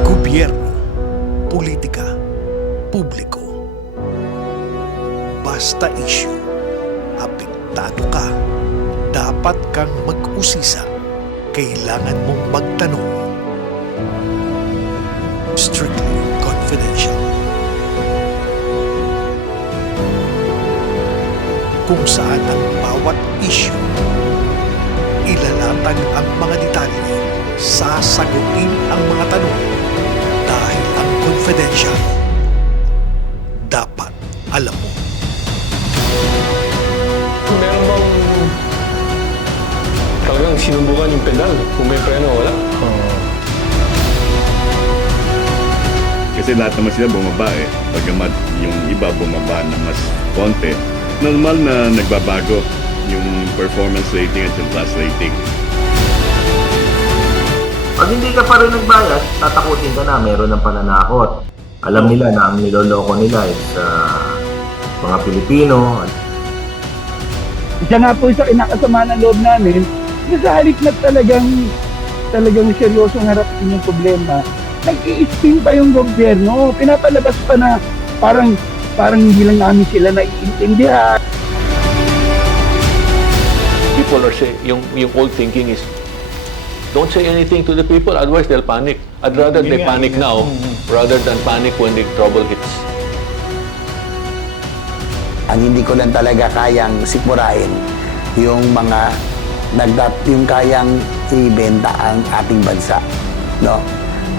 Gobyerno, politika, publiko. Basta issue, apektado ka. Dapat kang mag-usisa. Kailangan mong magtanong. Strictly confidential. Kung saan ang bawat issue, ilalatag ang mga detalye, sasagutin ang mga tanong dahil ang confidential, dapat alam mo. Meron bang talagang sinubukan yung pedal? Kung may preno, wala? Kasi lahat naman sila bumaba eh. Pagkamat yung iba bumaba na mas konti, normal na nagbabago yung performance rating at yung class rating. Pag hindi ka pa rin nagbayad, tatakutin ka na, meron ng pananakot. Alam nila na ang niloloko nila is mga Pilipino. Isa nga po sa kinakasama ng loob namin, na sa halip na talagang seryosong harapin yung problema, nag-i-spin pa yung gobyerno, pinapalabas pa na parang hindi lang namin sila naiintindihan. People are saying, yung old thinking is, don't say anything to the people, otherwise they'll panic. I'd rather they panic now, rather than panic when the trouble hits. Ang hindi ko lang talaga kayang sikmurain yung mga yung kayang ibenta ang ating bansa, no?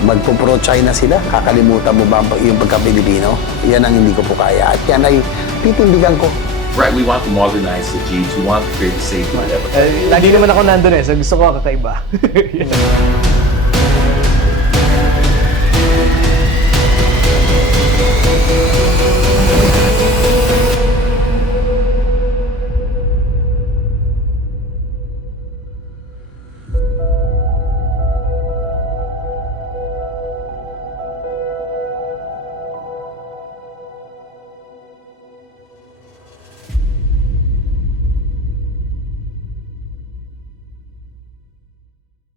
Magpo-pro-China sila, kakalimutan mo ba yung pagka-Pilipino? Yan ang hindi ko po kaya. At yan ay titindigan ko. Right, we want to modernize the Jeeps. We want to create a safe whatever. Lagi naman ako nandun so gusto ko kakaiba.